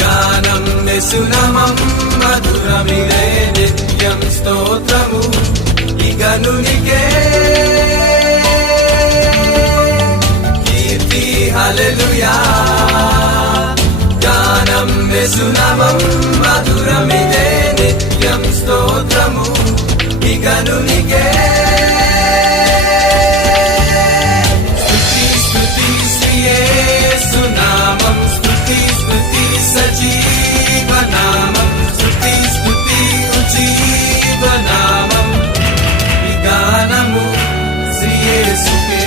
గానం నిసునమం మధురమిదే నిత్యం స్తోత్రము ఇగనునికే కీర్తి హల్లెలూయా గానం నిసునమం మధురమిదే నిత్యం స్తోత్రము ఇగనునికే సజీవనామం స్తుతి స్తుతి ఉజ్జీవనామం ఈ గానము శ్రీ యేసుకే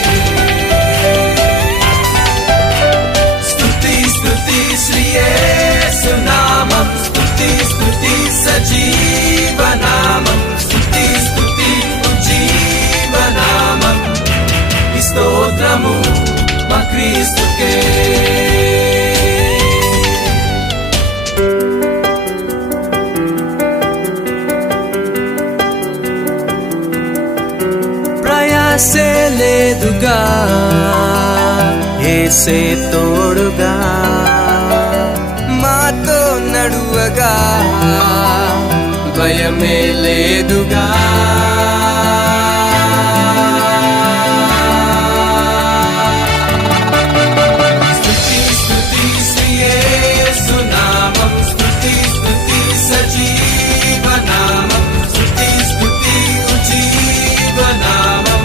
స్తుతి స్తుతి శ్రీ యేసునామం స్తుతి స్తుతి సజీవనామం స్తుతి స్తుతి ఉజ్జీవనామం ఈ స్తోత్రము మా క్రీస్తుకే ప్రయాసే లేదుగా యేసే తోడుగా మాతో నడువగా భయమే లేదుగా స్తుతి స్తుతి శ్రీ యేసునామం స్తుతి స్తుతి సజీవనామం స్తుతి స్తుతి ఉజ్జీవనామం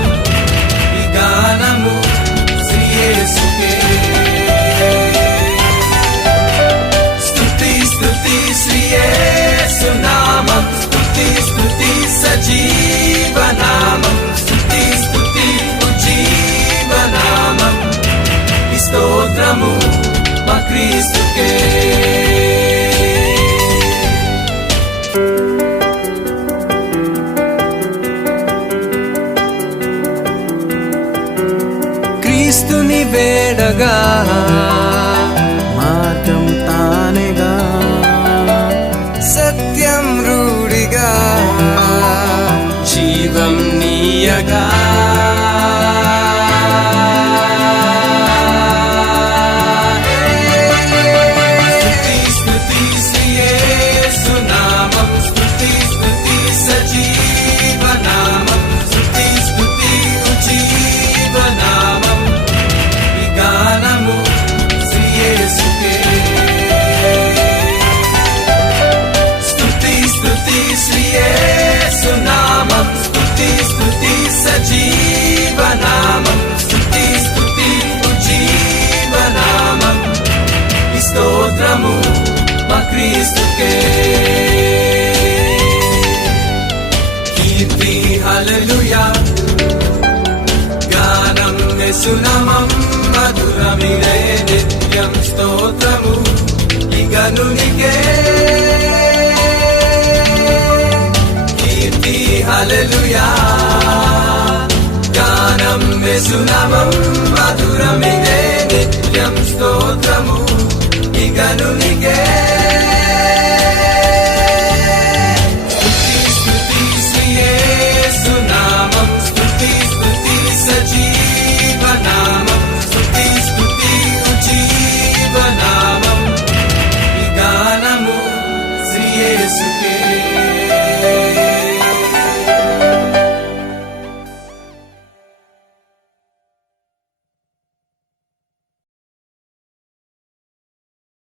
ఈ గానము శ్రీ యేసుకే స్తుతి స్తుతి శ్రీ యేసునామం స్తుతి స్తుతి సజీవనామం స్తుతి స్తుతి ఉజ్జీవనామం ఈ స్తోత్రము మా క్రీస్తుకే క్రీస్తుని వేడగా మార్గం తానేగా సత్యం రూఢిగా జీవం నీయగా స్తుతి స్తుతి శ్రీ యేసునామం స్తుతి స్తుతి సజీవనామం స్తుతి స్తుతి ఉజ్జీవనామం ఈ గానము శ్రీ యేసుకే స్తుతి స్తుతి శ్రీ యేసునామం స్తుతి స్తుతి సజీవనామం స్తుతి స్తుతి ఉజ్జీవనామం ఈ స్తోత్రము మా క్రీస్తుకే కీర్తి హల్లెలూయా గానం నిసునమం మధురమిదే నిత్యం స్తోత్రము ఇగనునికే కీర్తి హల్లెలూయా గానం నిసునమం మధురమిదే నిత్యం స్తోత్రము ఇగనునికే స్తుతి స్తుతి శ్రీ యేసునామం స్తుతి స్తుతి సజీవనామం స్తుతి స్తుతి ఉజ్జీవనామం ఈ గానము శ్రీ యేసుకే